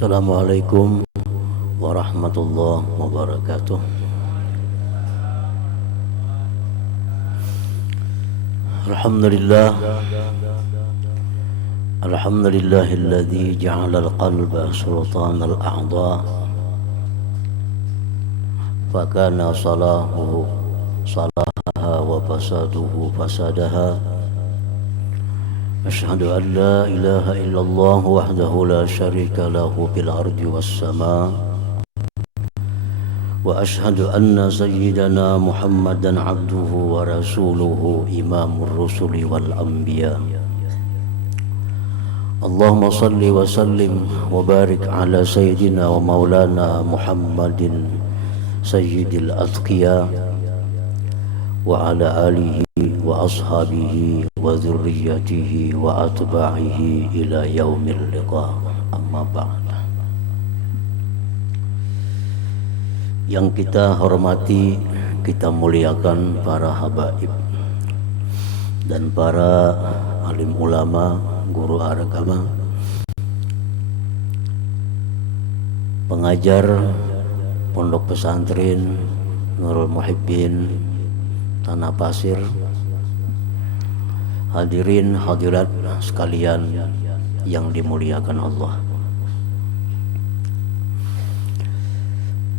Assalamualaikum warahmatullahi wabarakatuh. Alhamdulillah, alhamdulillahilladzi ja'ala al-qalba sultan al-a'dha fa kana salahuhu salaha wa fasaduhu fasadaha. Asyhadu an la ilaha illallah wahdahu la syarika lahu fil ardi was sama wa asyhadu anna sayyidana Muhammadan abduhu wa rasuluhu imamur rusuli wal anbiya. Allahumma salli wa sallim wa barik ala sayyidina wa maulana Muhammadin sayyidil atqiya wa ala alihi wa ashabihi wa dzurriyyatihi wa atba'ihi ila yaumil liqa. Amma ba'd. Yang kita hormati, kita muliakan para habaib dan para alim ulama, guru agama, pengajar pondok pesantren Nurul Muhibbin Tanah Pasir, hadirin hadirat sekalian yang dimuliakan Allah.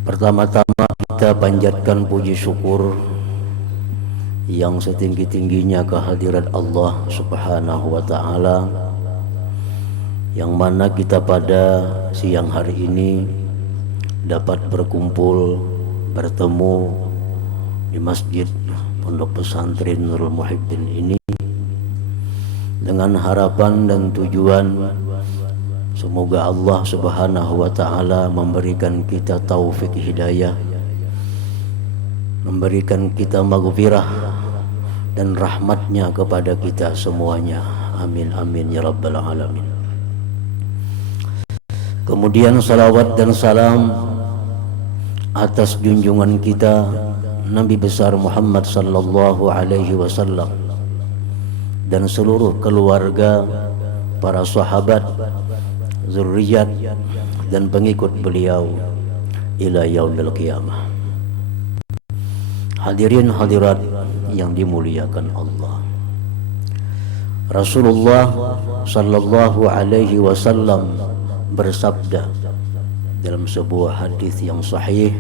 Pertama-tama kita panjatkan puji syukur yang setinggi-tingginya kehadirat Allah Subhanahu wa ta'ala, yang mana kita pada siang hari ini dapat berkumpul, bertemu di masjid Pondok Pesantren Nurul Muhibbin ini dengan harapan dan tujuan semoga Allah Subhanahu wa ta'ala memberikan kita taufik hidayah, memberikan kita maghfirah dan rahmatnya kepada kita semuanya. Amin amin ya rabbal alamin. Kemudian salawat dan salam atas junjungan kita Nabi besar Muhammad sallallahu alaihi wasallam dan seluruh keluarga, para sahabat, zurriyat dan pengikut beliau ila yaumil qiyamah. Hadirin hadirat yang dimuliakan Allah. Rasulullah sallallahu alaihi wasallam bersabda dalam sebuah hadis yang sahih,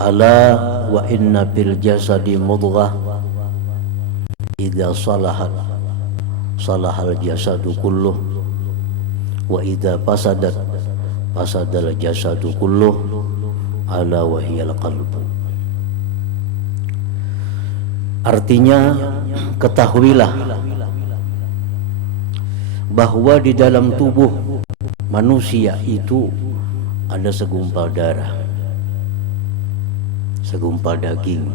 ala wa inna fil jasadi mudghah idza salahat salahal jasadu kulluh wa idza fasadat fasadal jasadu kulluh ala wa hiyal qalbu. Artinya, ketahuilah bahwa di dalam tubuh manusia itu ada segumpal darah, segumpal daging,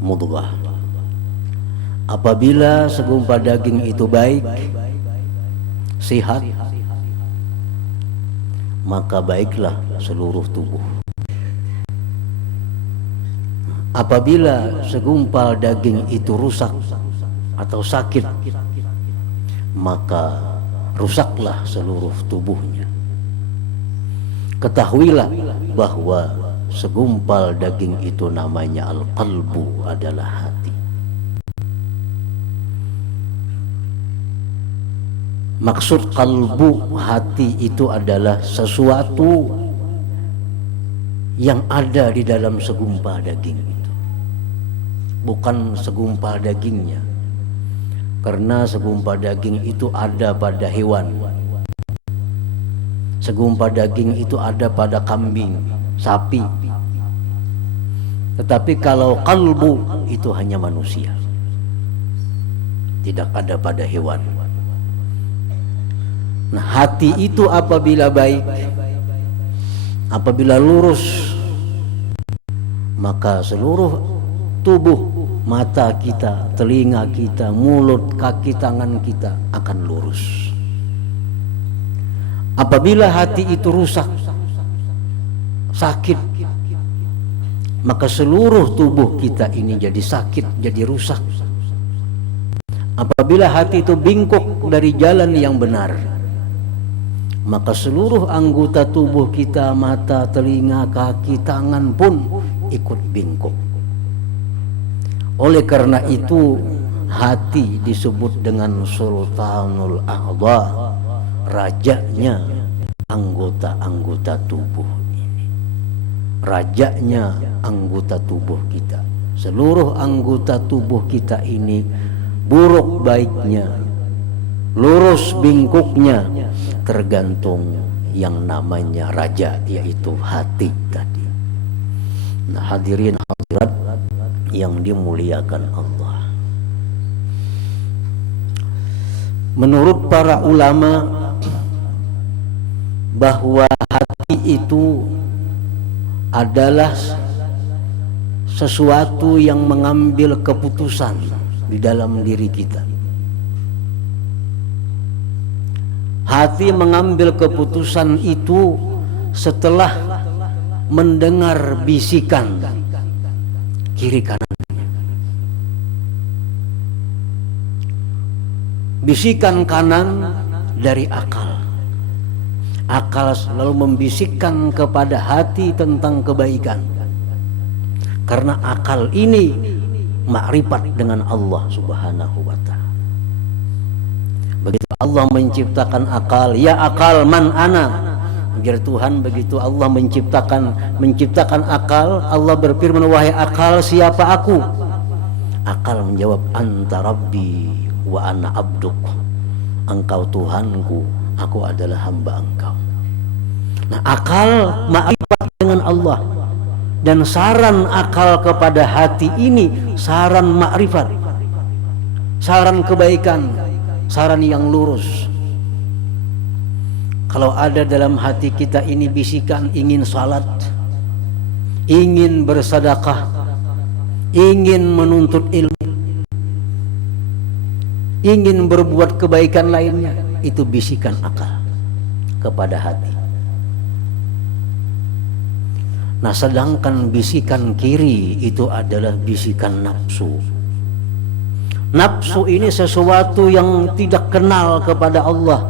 mudghah. Apabila segumpal daging itu baik, sehat, maka baiklah seluruh tubuh. Apabila segumpal daging itu rusak atau sakit, maka rusaklah seluruh tubuhnya. Ketahuilah bahwa segumpal daging itu namanya al-qalbu, adalah hati. Maksud kalbu, hati, itu adalah sesuatu yang ada di dalam segumpal daging itu, bukan segumpal dagingnya. Karena segumpal daging itu ada pada hewan, segumpal daging itu ada pada kambing, sapi. Tetapi kalau kalbu itu hanya manusia, tidak ada pada hewan. Nah, hati itu apabila baik, apabila lurus, maka seluruh tubuh, mata kita, telinga kita, mulut, kaki, tangan kita akan lurus. Apabila hati itu rusak, sakit, maka seluruh tubuh kita ini jadi sakit, jadi rusak. Apabila hati itu bingkok dari jalan yang benar, maka seluruh anggota tubuh kita, mata, telinga, kaki, tangan pun ikut bingkok. Oleh karena itu hati disebut dengan sultanul a'dha, rajanya anggota-anggota tubuh ini. Rajanya anggota tubuh kita. Seluruh anggota tubuh kita ini buruk baiknya, lurus bingkuknya, tergantung yang namanya raja, yaitu hati tadi. Nah, hadirin hadirat yang dimuliakan Allah, menurut para ulama bahwa hati itu adalah sesuatu yang mengambil keputusan di dalam diri kita. Hati mengambil keputusan itu setelah mendengar bisikan kiri kanan. Bisikan kanan dari akal. Akal selalu membisikkan kepada hati tentang kebaikan. Karena akal ini makrifat dengan Allah Subhanahu wa ta'ala. Begitu Allah menciptakan akal, ya akal man ana. Biar Tuhan begitu Allah menciptakan akal, Allah berfirman, wahai akal, siapa aku? Akal menjawab, anta rabbi wa ana abduk. Engkau Tuhanku, aku adalah hamba engkau. Nah, akal makrifat dengan Allah. Dan saran akal kepada hati ini saran makrifat, saran kebaikan, saran yang lurus. Kalau ada dalam hati kita ini bisikan ingin salat, ingin bersedekah, ingin menuntut ilmu, ingin berbuat kebaikan lainnya, itu bisikan akal kepada hati. Nah, sedangkan bisikan kiri itu adalah bisikan nafsu. Nafsu ini sesuatu yang tidak kenal kepada Allah.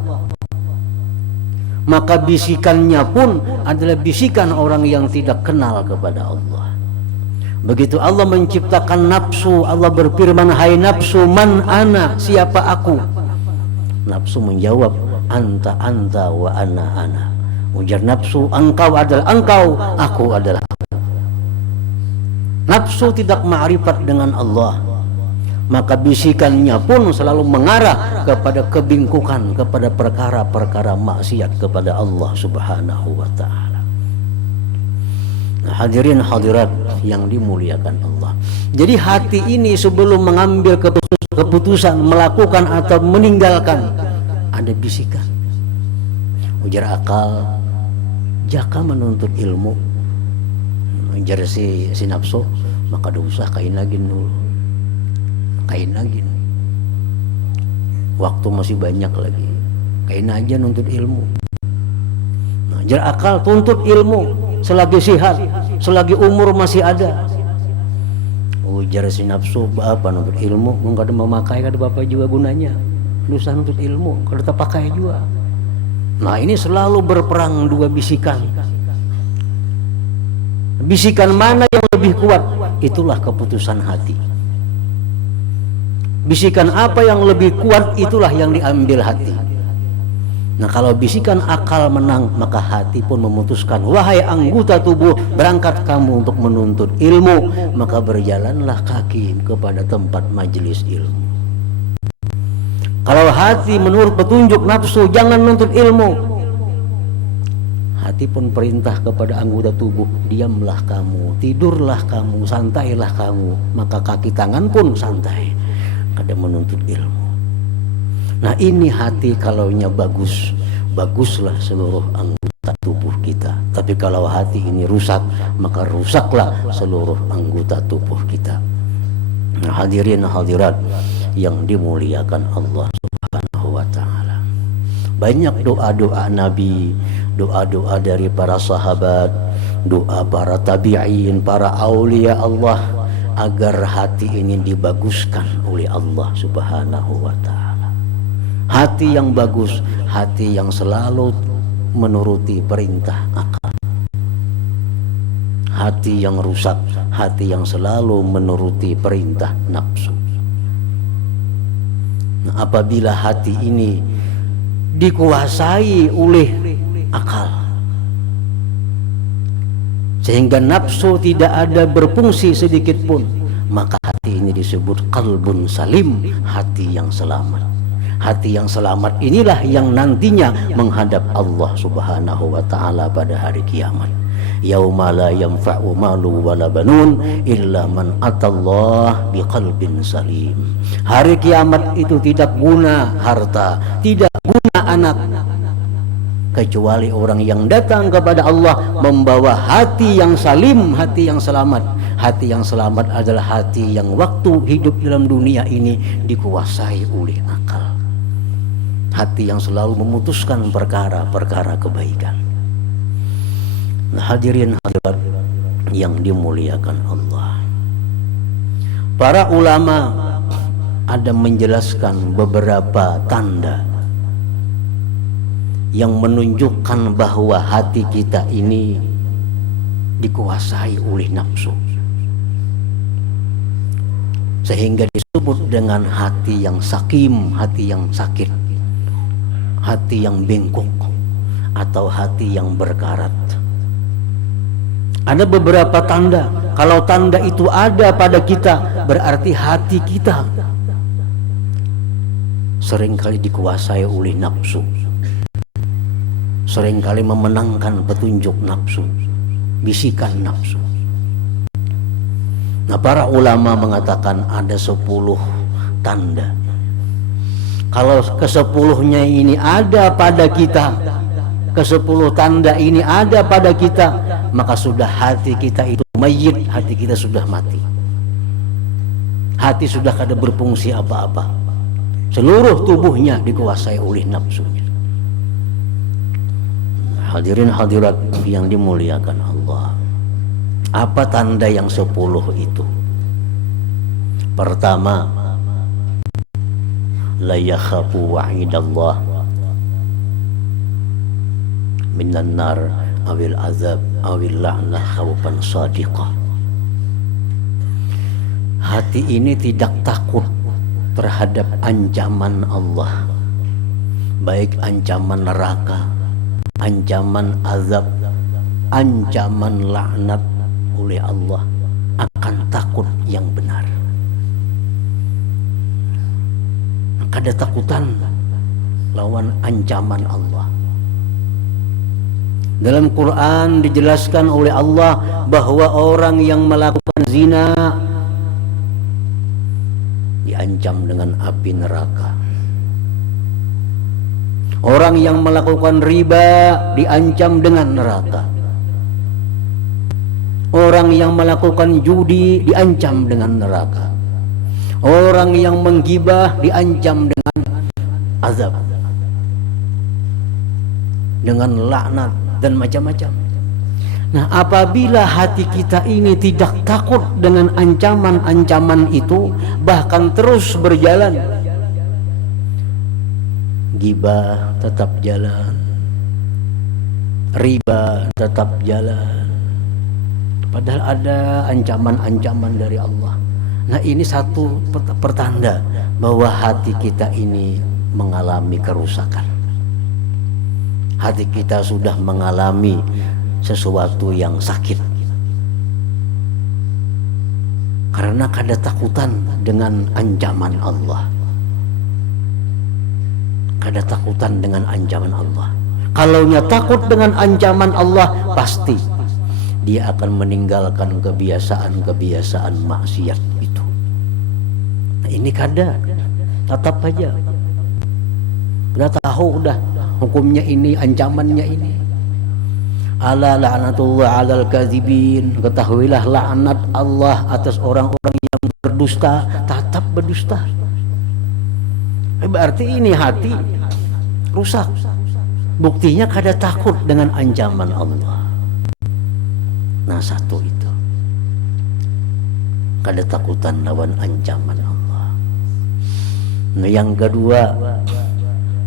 Maka bisikannya pun adalah bisikan orang yang tidak kenal kepada Allah. Begitu Allah menciptakan nafsu, Allah berfirman, hai nafsu man ana, siapa aku? Nafsu menjawab, anta wa ana. Ujar nafsu, engkau adalah engkau, aku adalah aku. Nafsu tidak ma'rifat dengan Allah, maka bisikannya pun selalu mengarah kepada kebingkukan, kepada perkara-perkara maksiat kepada Allah Subhanahu wa ta'ala. Nah, hadirin hadirat yang dimuliakan Allah, jadi hati ini sebelum mengambil keputusan melakukan atau meninggalkan, ada bisikan. Ujar akal, jaka menuntut ilmu. Ujar si nafsu, maka dosa kain lagi dulu. Kain lagi. Waktu masih banyak lagi. Kain aja nuntut ilmu. Nah, ujar akal, tuntut ilmu selagi sehat, selagi umur masih ada. Ujar si nafsu, apa nuntut ilmu? Enggak ada memakai, kada bapak juga gunanya. Dosa nuntut ilmu, kada terpakai juga. Nah, ini selalu berperang dua bisikan. Bisikan mana yang lebih kuat? Itulah keputusan hati. Bisikan apa yang lebih kuat? Itulah yang diambil hati. Nah, kalau bisikan akal menang, maka hati pun memutuskan, wahai anggota tubuh, berangkat kamu untuk menuntut ilmu. Maka berjalanlah kaki kepada tempat majelis ilmu. Kalau hati menurut petunjuk nafsu, jangan menuntut ilmu, hati pun perintah kepada anggota tubuh, diamlah kamu, tidurlah kamu, santailah kamu. Maka kaki tangan pun santai, kada menuntut ilmu. Nah, ini hati kalaunya bagus, baguslah seluruh anggota tubuh kita. Tapi kalau hati ini rusak, maka rusaklah seluruh anggota tubuh kita. Nah, hadirin hadirat yang dimuliakan Allah Subhanahu wa ta'ala, banyak doa-doa Nabi, doa-doa dari para sahabat, doa para tabi'in, para aulia Allah, agar hati ini dibaguskan oleh Allah Subhanahu wa ta'ala. Hati yang bagus, hati yang selalu menuruti perintah akal. Hati yang rusak, hati yang selalu menuruti perintah nafsu. Nah, apabila hati ini dikuasai oleh akal, sehingga nafsu tidak ada berfungsi sedikit pun, maka hati ini disebut qalbun salim, hati yang selamat. Hati yang selamat inilah yang nantinya menghadap Allah Subhanahu wa ta'ala pada hari kiamat. Yauma la yanfa'u malu wala banun illa man atallah biqalbin salim. Hari kiamat itu tidak guna harta, tidak guna anak, kecuali orang yang datang kepada Allah membawa hati yang salim, hati yang selamat. Hati yang selamat adalah hati yang waktu hidup dalam dunia ini dikuasai oleh akal. Hati yang selalu memutuskan perkara-perkara kebaikan. Nah, hadirin hadirat yang dimuliakan Allah, para ulama ada menjelaskan beberapa tanda yang menunjukkan bahwa hati kita ini dikuasai oleh nafsu, sehingga disebut dengan hati yang sakim, hati yang sakit, hati yang bengkok, atau hati yang berkarat. Ada beberapa tanda. Kalau tanda itu ada pada kita, berarti hati kita seringkali dikuasai oleh nafsu, seringkali memenangkan petunjuk nafsu, bisikan nafsu. Nah, para ulama mengatakan ada 10 tanda. Kalau ke-10-nya ini ada pada kita, ke-10 tanda ini ada pada kita, maka sudah hati kita itu mayit, hati kita sudah mati. Hati sudah kada berfungsi apa-apa. Seluruh tubuhnya dikuasai oleh nafsunya. Hadirin hadirat yang dimuliakan Allah, apa tanda yang 10 itu? Pertama, la yakhafu wa'idallah minan nar awil azab awil la'nah khawfan sadiqah. Hati ini tidak takut terhadap ancaman Allah, baik ancaman neraka, ancaman azab, ancaman laknat oleh Allah, akan takut yang benar. Ada takutan lawan ancaman Allah. Dalam Quran dijelaskan oleh Allah bahwa orang yang melakukan zina diancam dengan api neraka. Orang yang melakukan riba diancam dengan neraka. Orang yang melakukan judi diancam dengan neraka. Orang yang menggibah diancam dengan azab, dengan laknat dan macam-macam. Nah, apabila hati kita ini tidak takut dengan ancaman-ancaman itu, bahkan terus berjalan, gibah tetap jalan, riba tetap jalan, padahal ada ancaman-ancaman dari Allah. Nah, ini satu pertanda bahwa hati kita ini mengalami kerusakan. Hati kita sudah mengalami sesuatu yang sakit, karena kada takutan dengan ancaman Allah, kada takutan dengan ancaman Allah. Kalaunya takut dengan ancaman Allah, pasti dia akan meninggalkan kebiasaan-kebiasaan maksiat itu. Nah, ini kada, tetap aja udah tahu, udah hukumnya ini, ancamannya ini. Ala la'natullah 'alal kadzibin, ketahuilah laknat Allah atas orang-orang yang berdusta, tetap berdusta. Berarti ini hati rusak. Buktinya kada takut dengan ancaman Allah. Nah, satu itu. kada takutan lawan ancaman Allah. Nah, yang kedua,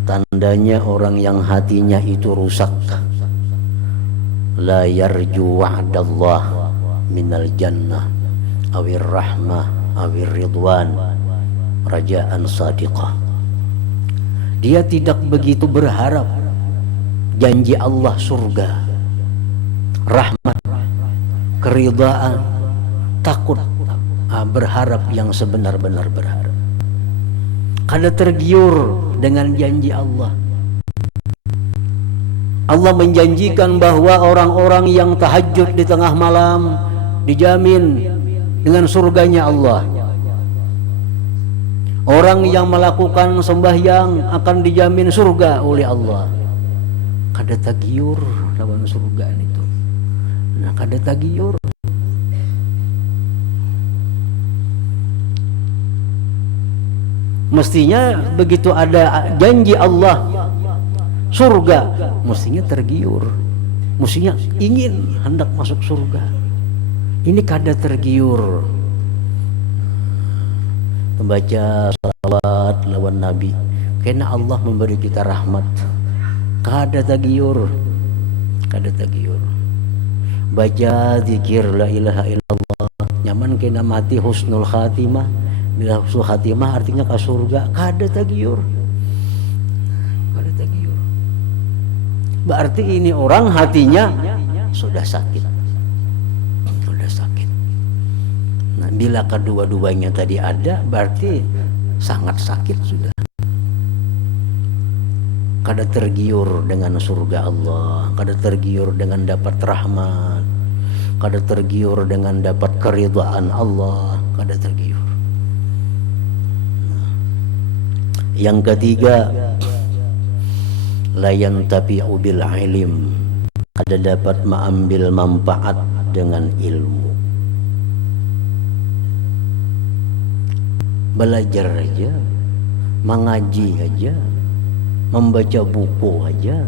tandanya orang yang hatinya itu rusak, la yarju wa'dallah minal jannah awir rahmah awir ridwan rajaan sadiqah. Dia tidak begitu berharap janji Allah surga, rahmat, keridaan, takut, berharap yang sebenar-benar berharap. Kada tergiur dengan janji Allah. Allah menjanjikan bahwa orang-orang yang tahajud di tengah malam dijamin dengan surganya Allah. Orang yang melakukan sembahyang akan dijamin surga oleh Allah. Kada tagiur lawan surga itu. Nah, kada tagiur. Mestinya begitu ada janji Allah surga, mestinya tergiur, mestinya ingin hendak masuk surga. Ini kada tergiur. Membaca salawat lawan Nabi, karena Allah memberi kita rahmat. Kada tagiur, kada tagiur. Baca zikir la ilaha illallah, nyaman kena mati husnul khatimah. Bila husnul khatimah artinya ke surga. Kada tagiur, kada tagiur. Berarti ini orang hatinya sudah sakit, sudah sakit. Nah, bila kedua-duanya tadi ada, berarti sangat sakit sudah. Kada tergiur dengan surga Allah, kada tergiur dengan dapat rahmat, kada tergiur dengan dapat keridhaan Allah, kada tergiur. Nah, yang ketiga, la yantafi'u bil ilm, kada dapat mengambil manfaat dengan ilmu. Belajar aja, mengaji aja, membaca buku aja,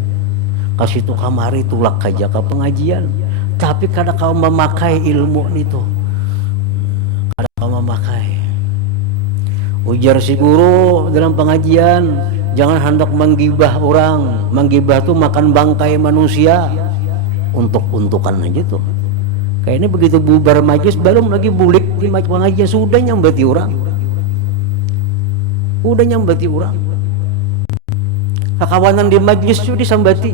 kasih tu kamari tulak aja ke pengajian, tapi kada kau memakai ilmu itu, kada kau memakai. Ujar si guru dalam pengajian, jangan hendak menggibah orang. Menggibah tu makan bangkai manusia, untukan aja tuh. Kayaknya begitu bubar majlis, belum lagi bulik di pengajian sudah nyambati orang, udah nyambati orang. Kakawanan di majlis itu disambati.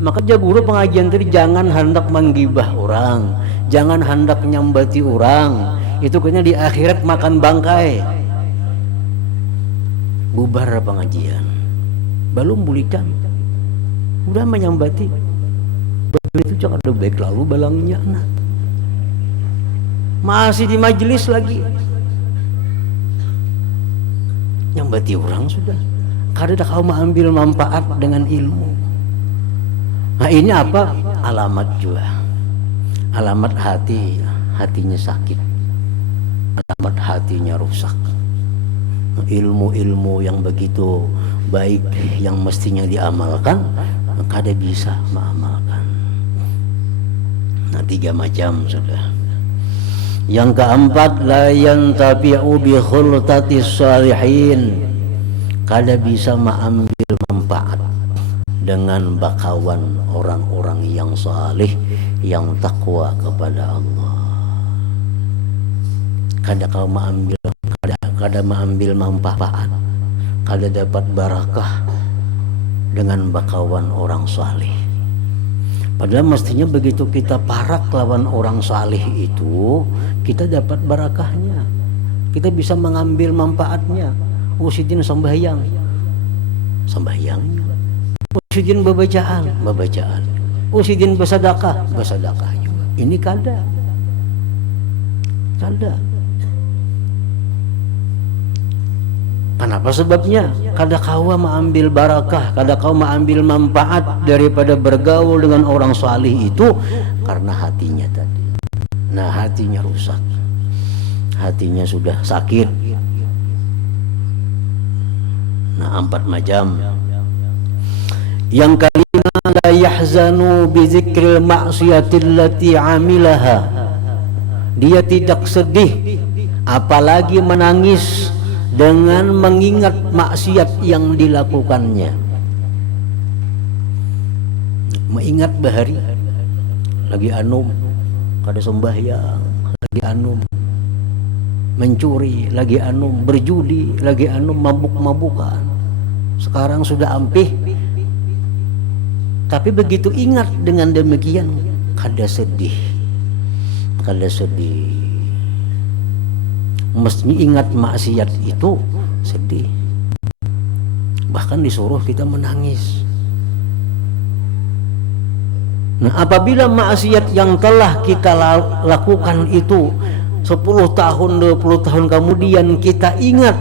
Maka guru pengajian tadi jangan hendak menggibah orang, jangan hendak nyambati orang. Itu kayaknya di akhirat makan bangkai. Bubar pengajian, belum bulikan, udah menyambati. Itu jangan ada baik lalu balangnya. Nah, masih di majlis lagi nyambati orang sudah. Kada kau mengambil manfaat dengan ilmu. Nah, ini apa? Alamat juga. Alamat hatinya sakit. Alamat hatinya rusak. Ilmu-ilmu yang begitu baik yang mestinya diamalkan, kada bisa mengamalkan. Nah, 3 macam sudah. Yang keempat, la yantafi'u bi khultatis salihin, kada bisa mengambil manfaat dengan bakawan orang-orang yang salih, yang takwa kepada Allah. Kada kau mengambil, kada mengambil manfaat, kada dapat barakah dengan bakawan orang salih. Padahal mestinya begitu kita parak lawan orang salih itu, kita dapat barakahnya, kita bisa mengambil manfaatnya. Usidin sembahyang, sembahyang. Usidin babacaan, babacaan. Usidin bersedekah, bersedekah juga. Ini kada, kada. Kenapa sebabnya? Kada kau mengambil barakah, kada kau mengambil manfaat daripada bergaul dengan orang salih itu karena hatinya tadi. Nah, hatinya rusak, hatinya sudah sakit. Nah, 4 macam. Yang kelima, la yahzanu bi dzikril ma'siyati allati amilaha dia tidak sedih, apalagi menangis dengan mengingat maksiat yang dilakukannya. Mengingat bahari lagi anum kada sembahyang, lagi anum mencuri, lagi anum berjudi, lagi anum mabuk-mabukan. Sekarang sudah ampih, tapi begitu ingat dengan demikian kada sedih, kada sedih. Mestinya ingat maksiat itu sedih, bahkan disuruh kita menangis. Nah, apabila maksiat yang telah kita lakukan itu 10 tahun, 20 tahun kemudian kita ingat,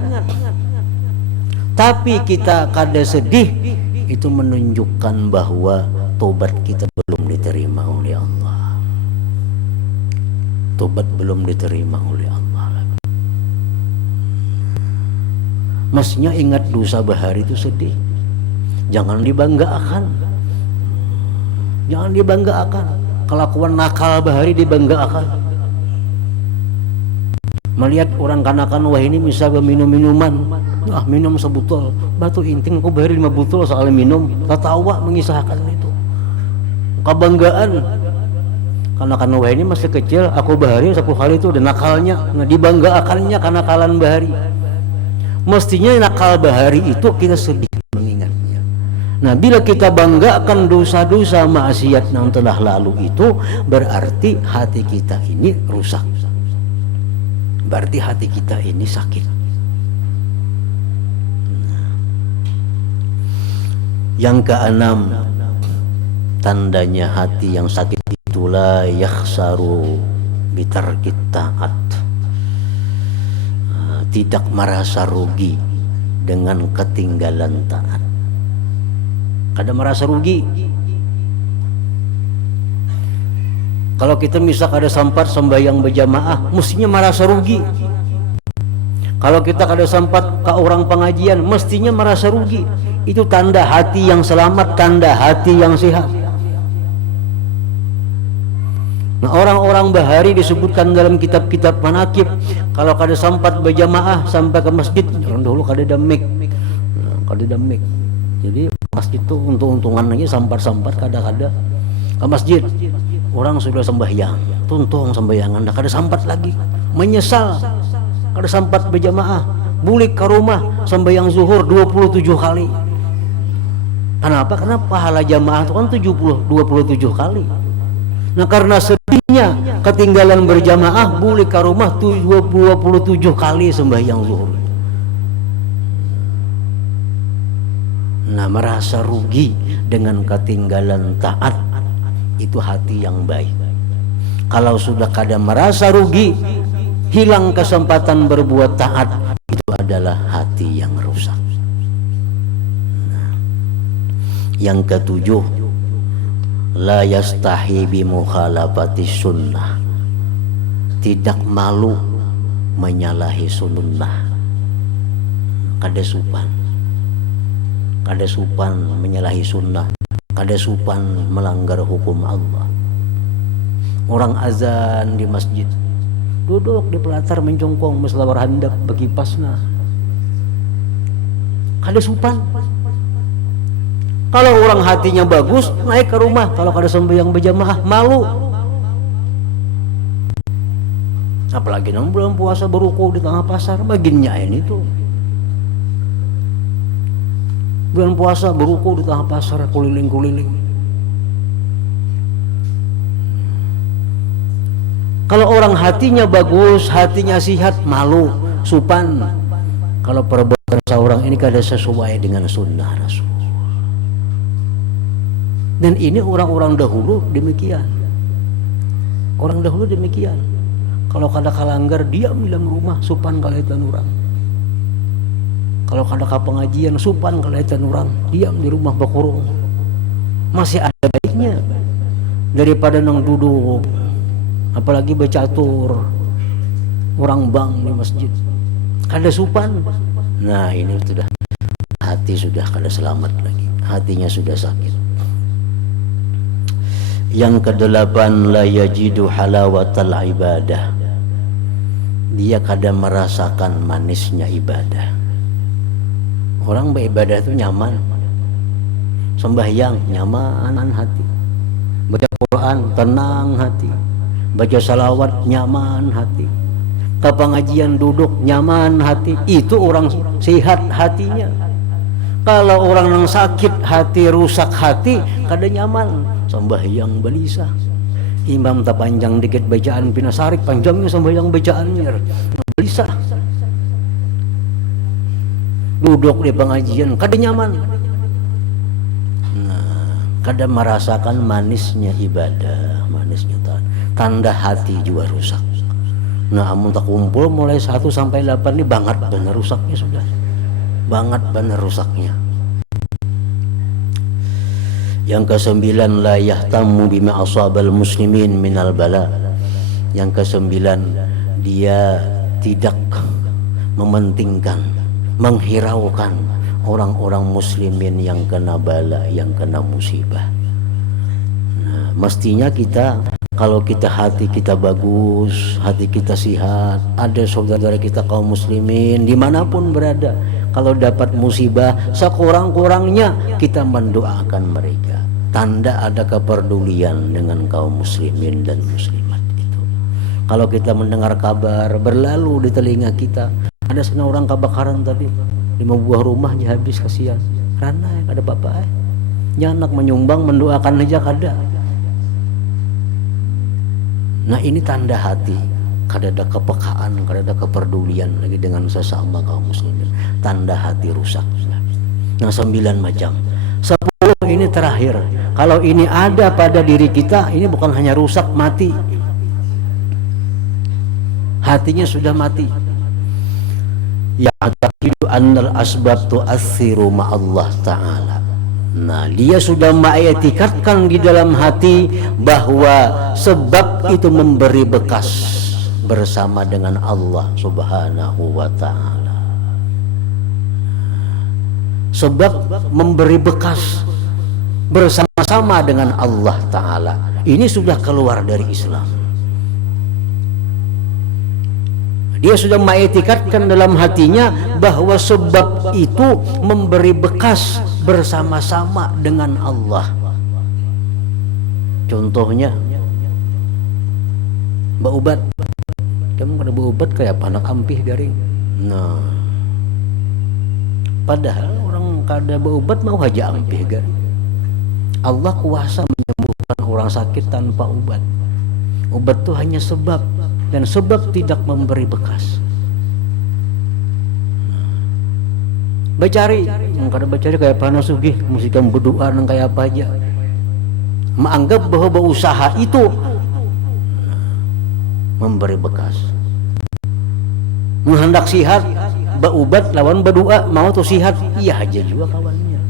tapi kita kada sedih, itu menunjukkan bahwa tobat kita belum diterima oleh Allah. Tobat belum diterima oleh Allah. Mestinya ingat dosa bahari itu sedih, jangan dibanggakan. Jangan dibanggakan. Kelakuan nakal bahari dibanggakan. Melihat orang kanakan, wah ini bisa minum minuman, minum sebotol, batu inting aku bahari 5 botol soal minum, tertawa mengisahkan itu. Kebanggaan. Kanakan wah ini masih kecil, aku bahari 10 kali itu udah nakalnya. Nah, dibanggakannya kanakalan bahari. Mestinya nakal bahari itu kita sedih mengingatnya. Nah, bila kita banggakan dosa-dosa maksiat yang telah lalu itu, berarti hati kita ini rusak. Berarti hati kita ini sakit. Yang keenam, tandanya hati yang sakit itulah yakhsaru bitarkit taat. Tidak merasa rugi dengan ketinggalan taat. Kada merasa rugi. Kalau kita misal kada sempat sembahyang berjamaah, mestinya merasa rugi. Kalau kita kada sempat ke orang pengajian, mestinya merasa rugi. Itu tanda hati yang selamat, tanda hati yang sehat. Nah, orang-orang bahari disebutkan dalam kitab-kitab manakib, kalau kada sempat berjamaah sampai ke masjid, orang dulu kada damik. Kada damik. Jadi masjid itu untung-untungan lagi, sampar-sampar kada-kada ke masjid. Orang sudah sembahyang, tuntung sembayangan, dah kada sempat lagi, menyesal kada sempat berjamaah, bulik ke rumah sembahyang zuhur 27 kali. Kenapa? Karena pahala jamaah itu kan 27 kali. Nah, karena sedihnya ketinggalan berjamaah, bulik ke rumah 27 kali sembahyang zuhur. Nah, merasa rugi dengan ketinggalan taat, itu hati yang baik. Kalau sudah kada merasa rugi, hilang kesempatan berbuat taat, itu adalah hati yang rusak. Nah, yang ketujuh, la yastahi bi mukhalafati sunnah. Tidak malu menyalahi sunnah. Kada supan menyalahi sunnah, kada supan melanggar hukum Allah. Orang azan di masjid, duduk di pelatar mencongkong meselawar handap bagi pasna, kada supan. Kalau orang hatinya bagus, naik ke rumah. Kalau kada sembahyang berjamaah, malu. Apalagi nang bulan puasa beruku di tengah pasar, baginnya ini tuh. Bulan puasa beruku di tengah pasar, keliling-keliling. Kalau orang hatinya bagus, hatinya sehat, malu, supan. Kalau perbuatan seorang ini kada sesuai dengan sunnah Rasul. Dan ini orang-orang dahulu demikian. Orang dahulu demikian. Kalau kada kalanggar, diam di dalam rumah, supan kalaitan orang. Kalau kada ka pengajian, supan kalaitan orang, diam di rumah bakurung. Masih ada baiknya daripada nang duduk, apalagi bercatur orang bang di masjid, kada supan. Nah, ini sudah hati sudah kada selamat lagi, hatinya sudah sakit. Yang kedelapan, la yajidu halawatal ibadah. dia kadang merasakan manisnya ibadah. Orang beribadah itu nyaman, sembahyang nyaman hati, baca Quran tenang hati, baca salawat nyaman hati, ke pengajian duduk nyaman hati. Itu orang sehat hatinya. Kalau orang yang sakit hati, rusak hati, kada nyaman sembahyang balisa. Imam tak panjang dikit bacaan pinasarik, panjangnya sembahyang bacaannya balisa. Duduk di pengajian kada nyaman. Nah, kada merasakan manisnya ibadah, manisnya tanda hati juga rusak. Nah, amun tak kumpul mulai 1 sampai 8 ini banget benar rusaknya sudah. Banget benar rusaknya. Yang ke-9, la yahtammu bima asabal muslimin minal bala. Yang ke-9, dia tidak mementingkan, menghiraukan orang-orang muslimin yang kena bala, yang kena musibah. Nah, mestinya kita, kalau kita hati kita bagus, hati kita sehat, ada saudara kita kaum muslimin dimanapun berada, kalau dapat musibah sekurang-kurangnya kita mendoakan mereka. Tanda ada kepedulian dengan kaum muslimin dan muslimat itu. Kalau kita mendengar kabar berlalu di telinga kita, ada sana orang kebakaran tadi, 5 buah rumahnya habis, kasihan. Karena ada bapak nyanak menyumbang mendoakan aja kada. Nah, ini tanda hati, kada ada kepekaan, kada ada kepedulian lagi dengan sesama kaum muslimin. Tanda hati rusak. Nah, 9 macam. 10 ini terakhir. Kalau ini ada pada diri kita, ini bukan hanya rusak, mati. Hatinya sudah mati. Ya'taqidu annal asbab tu'assiru ma'allah ta'ala. Nah, dia sudah mengiktikadkan di dalam hati bahwa sebab itu memberi bekas bersama dengan Allah Subhanahu wa ta'ala. Sebab memberi bekas bersama-sama dengan Allah ta'ala. Ini sudah keluar dari Islam. Dia sudah mengiktikadkan dalam hatinya bahwa sebab itu memberi bekas bersama-sama dengan Allah. Contohnya baubat. Kamu kada baubat kayak anak ampih garing. Nah, padahal orang kada baubat mau aja ampih garing. Allah kuasa menyembuhkan orang sakit tanpa obat. Obat itu hanya sebab, dan sebab tidak memberi bekas. Bacari, kada bacari kayak panas sugih, musikan berdoa nang kayak apa aja. Menganggap bahwa berusaha itu memberi bekas. Menghendak sihat, berubat lawan berdoa, mau tuh sihat, iya aja juga kawannya.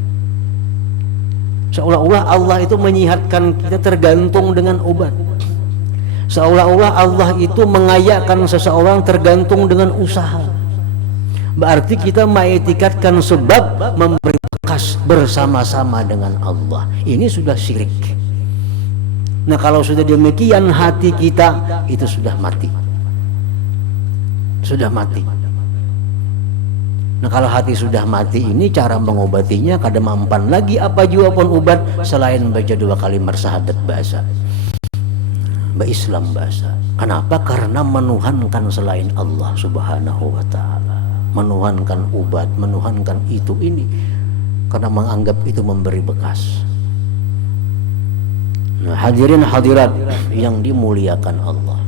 Seolah-olah Allah itu menyihatkan kita tergantung dengan obat. Seolah-olah Allah itu mengayakan seseorang tergantung dengan usaha. Berarti kita mengiktikadkan sebab memberi bekas bersama-sama dengan Allah. Ini sudah syirik. Nah, kalau sudah demikian hati kita itu sudah mati. Sudah mati. Nah, kalau hati sudah mati ini cara mengobatinya kada mampan lagi apa jua pun obat selain baca 2 kalimat syahadat bahasa. Islam bahasa. Kenapa? Karena menuhankan selain Allah Subhanahu wa ta'ala. Menuhankan obat, menuhankan itu ini. Karena menganggap itu memberi bekas. Nah, hadirin hadirat yang dimuliakan Allah.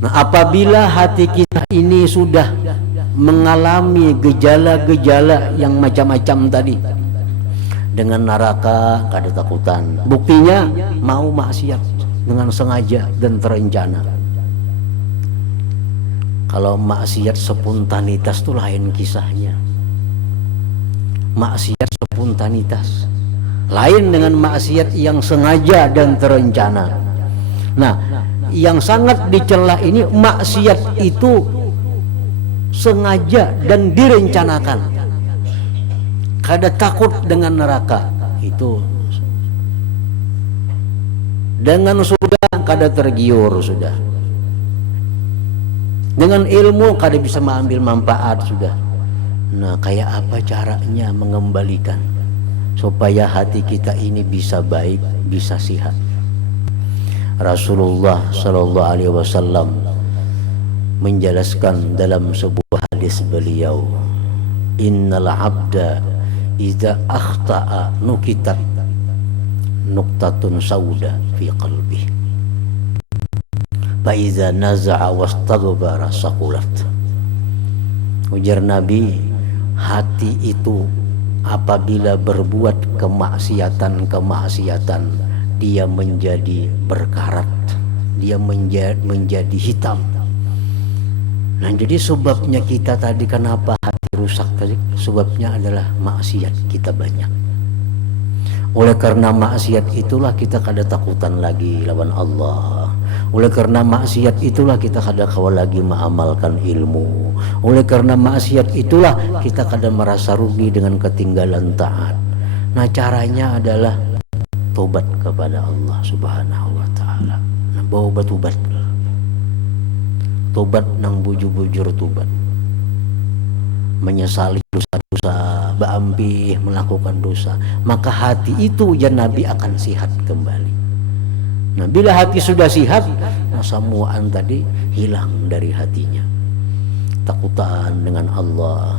Nah, apabila hati kita ini sudah mengalami gejala-gejala yang macam-macam tadi, dengan neraka kada takutan, buktinya mau maksiat dengan sengaja dan terencana. Kalau maksiat spontanitas itu lain kisahnya. Maksiat spontanitas lain dengan maksiat yang sengaja dan terencana. Nah, yang sangat dicela ini maksiat itu sengaja dan direncanakan. Kada takut dengan neraka itu, dengan sudah kada tergiur sudah. Dengan ilmu kada bisa mengambil manfaat sudah. Nah, kayak apa caranya mengembalikan supaya hati kita ini bisa baik, bisa sehat? Rasulullah Shallallahu Alaihi Wasallam menjelaskan dalam sebuah hadis beliau, innal abda idza akhta'a nukitat nuqtatun sauda fi qalbi fa idza naza'a wastaghbara saqulat. Ujar Nabi, hati itu apabila berbuat kemaksiatan dia menjadi berkarat, dia menjadi hitam. Nah, jadi sebabnya kita tadi kenapa hati rusak tadi, sebabnya adalah maksiat kita banyak. Oleh karena maksiat itulah kita kada takutan lagi lawan Allah. Oleh karena maksiat itulah kita kada kawal lagi mengamalkan ilmu. Oleh karena maksiat itulah kita kada merasa rugi dengan ketinggalan taat. Nah, caranya adalah tobat kepada Allah Subhanahu wa taala. Nah, bawa batubat. Tobat nang bujur-bujur tobat. Menyesali dosa-dosa, baampih melakukan dosa, maka hati itu ya Nabi akan sihat kembali. Nah, bila hati sudah sihat, nah semuaan tadi hilang dari hatinya. Takutan dengan Allah.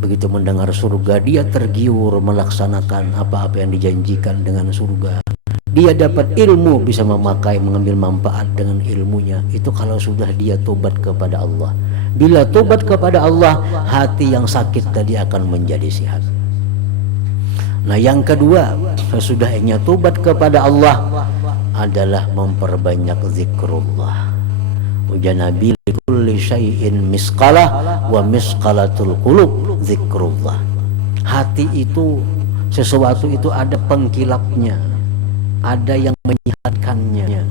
Begitu mendengar surga, dia tergiur melaksanakan apa-apa yang dijanjikan dengan surga. Dia dapat ilmu, bisa memakai, mengambil manfaat dengan ilmunya. Itu kalau sudah dia tobat kepada Allah. Bila tobat kepada Allah, hati yang sakit tadi akan menjadi sehat. Nah, yang kedua, sesudahnya tobat kepada Allah adalah memperbanyak zikrullah. Ujar Nabi, kulli syai'in misqalah wa misqalatul qulub zikrullah. Hati itu, sesuatu itu ada pengkilapnya, ada yang menyihatkannya.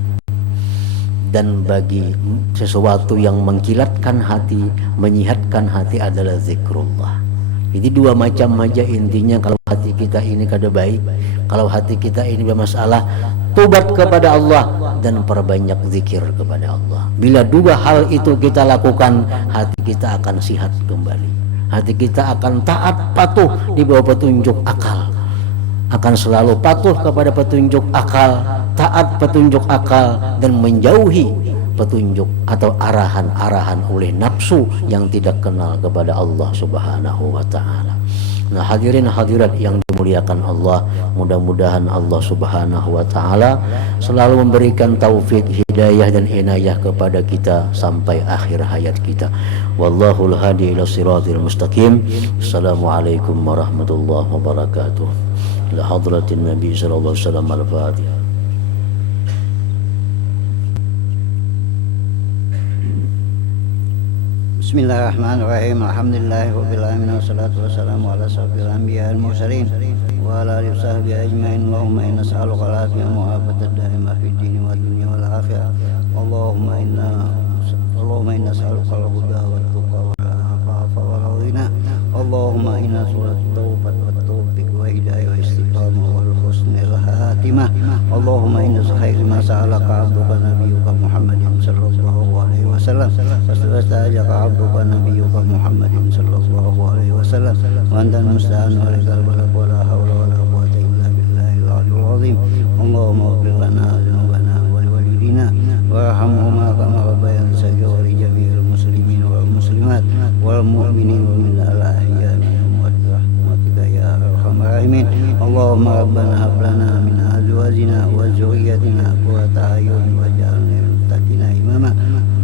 Dan bagi sesuatu yang mengkilatkan hati, menyihatkan hati adalah zikrullah. Jadi dua macam aja intinya. Kalau hati kita ini kada baik, kalau hati kita ini bermasalah, tobat kepada Allah dan perbanyak zikir kepada Allah. Bila dua hal itu kita lakukan, hati kita akan sihat kembali. Hati kita akan taat, patuh di bawah petunjuk akal, akan selalu patuh kepada petunjuk akal, taat petunjuk akal, dan menjauhi petunjuk atau arahan-arahan oleh nafsu yang tidak kenal kepada Allah Subhanahu wa ta'ala. Nah, hadirin hadirat yang dimuliakan Allah, mudah-mudahan Allah Subhanahu wa ta'ala selalu memberikan taufik, hidayah dan inayah kepada kita sampai akhir hayat kita. Wallahul hadi ila siratil mustaqim. Assalamualaikum warahmatullahi wabarakatuh. Ila hadratin Nabi sallallahu alaihi wasallam. Al-Fatihah. Bismillahirrahmanirrahim. Alhamdulillahirabbil alamin wassalatu wassalamu ala asyrofil anbiya'il mursalin wa ala alihi wasahbihi ajmain. Allahumma inna nas'aluka al-afiyah wa al-afiyah daimah fid dini wad dunya wal akhirah. Allahumma inna nas'aluka al-huda wat tuqa wal afafa wal ghina. Allahumma inna nas'aluka at-taubat wat tawfiq wa hidayah wa istiqamah wal husnul khatimah. Allahumma inna khairu ma sa'alaka 'abduka nabiyyuka Muhammadin sallallahu alaihi wasallam wastajaka 'abduka nabiyyuka Muhammadin sallallahu alaihi wasallam wa antal musta'an wa lakal balagh wa la hawla wa la quwwata illa billahil 'aliyyil 'azim. Allahumma ighfir lana dhunubana wa liwalidina warhamhuma kama rabbayana shaghira wa li jami'il muslimin wal muslimat wal mu'minin wal mu'minat al-ahya'i minhum wa rahmatika ya arhamar rahimin. Allahumma rabbana hab lana min azwajina wa dhurriyyatina qurrata a'yun waj'alna lil muttaqina imama.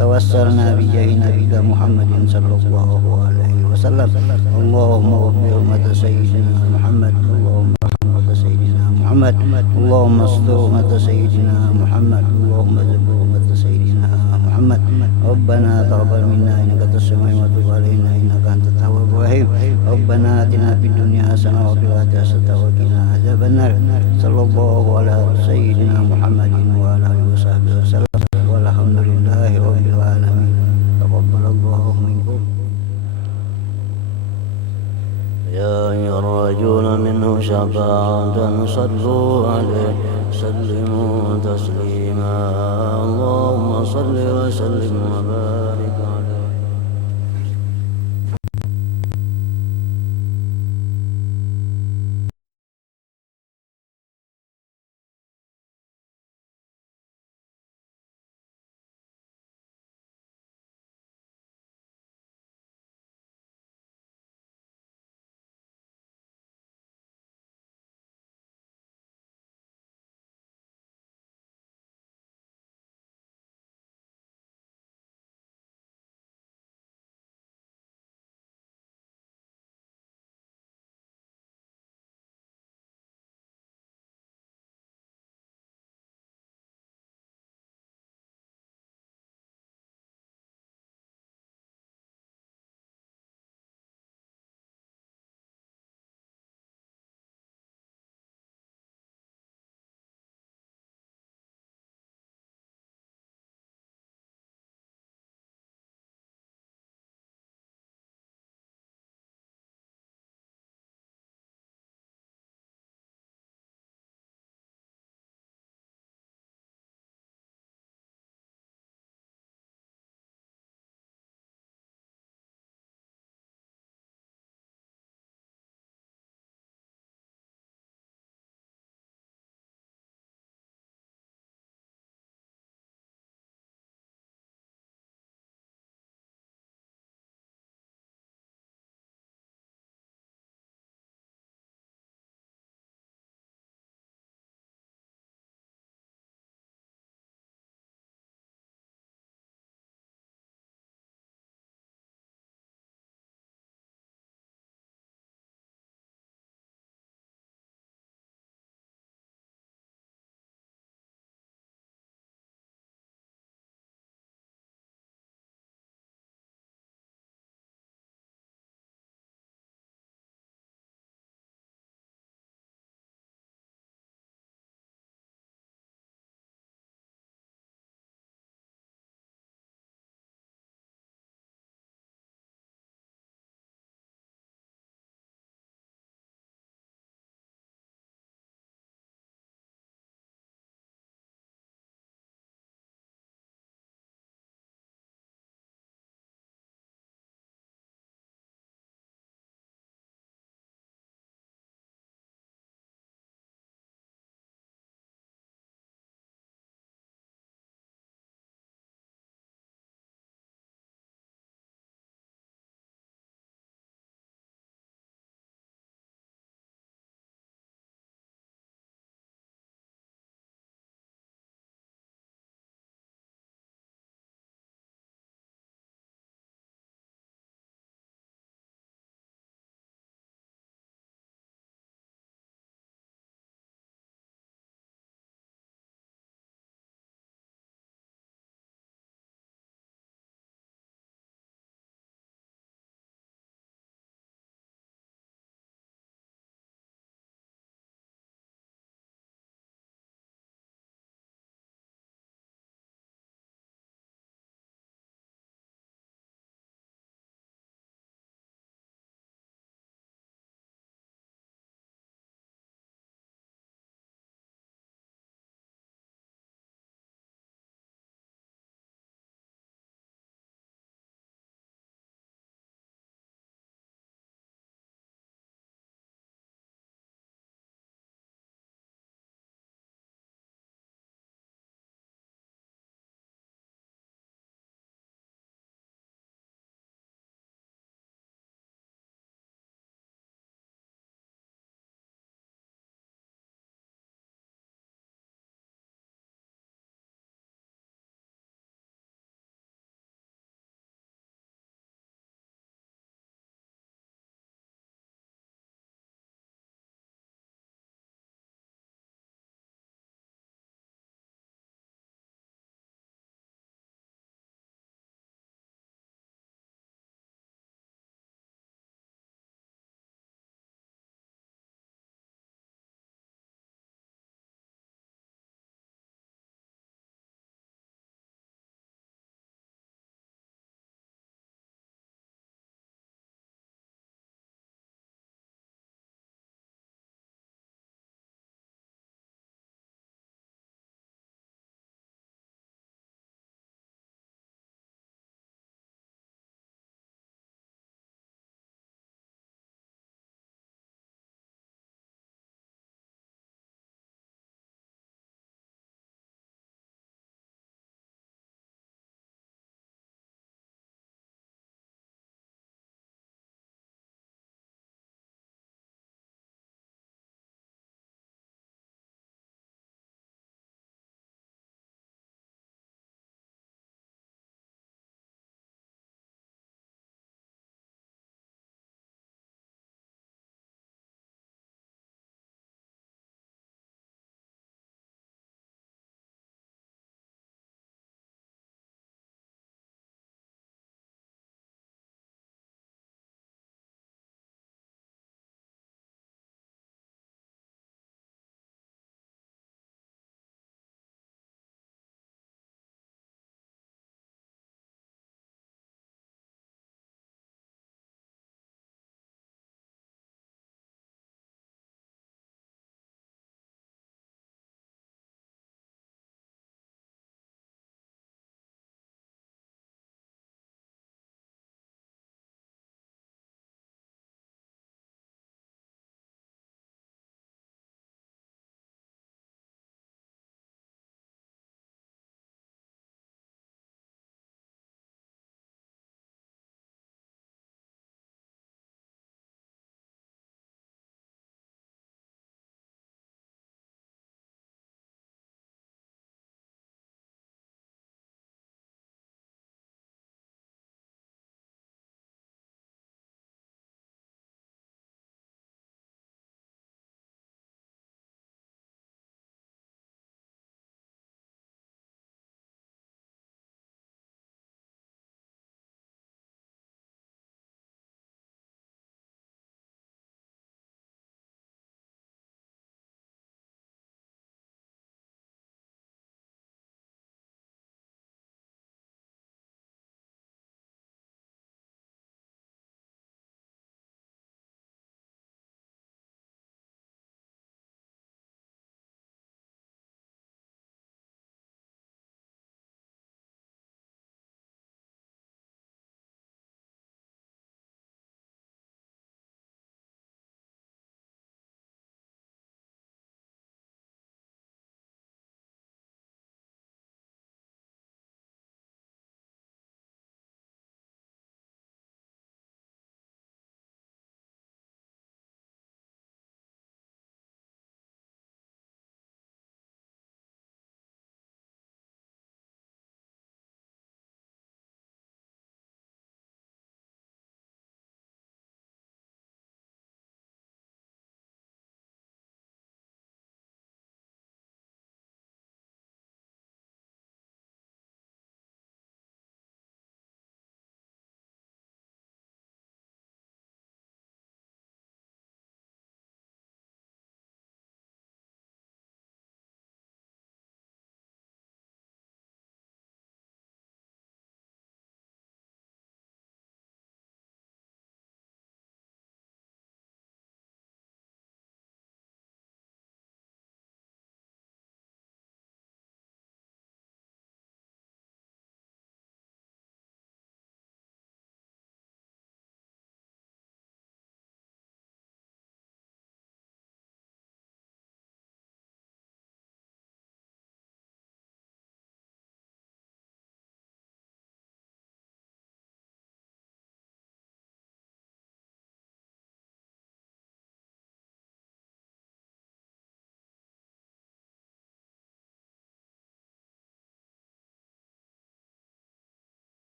Tawassalna bi jahi nabiyina Muhammadin sallallahu alaihi wasallam. Allahumma ighfir mata sayyidina Muhammad. Allahumma rahmat sayyidina Muhammad. Allahumma astur mata sayyidina Muhammad. Allahumma zabur mata sayyidina Muhammad. Rabbana taqabbal minna innaka antas samiul wa tub alaina innaka antat tawwabur rahim. Rabbana atina fid dunya hasanah wa fil akhirati hasanah wa qina adzabannar. Sallallahu ala sayyidina Muhammadin wa ala alihi washabbihi wasallam. Walhamdulillahi rabbil alamin. Taqabbalallahu minkum. يا يرجون منه شفاعة صلوا عليه سلموا تسليما. اللهم صل وسلم وبارك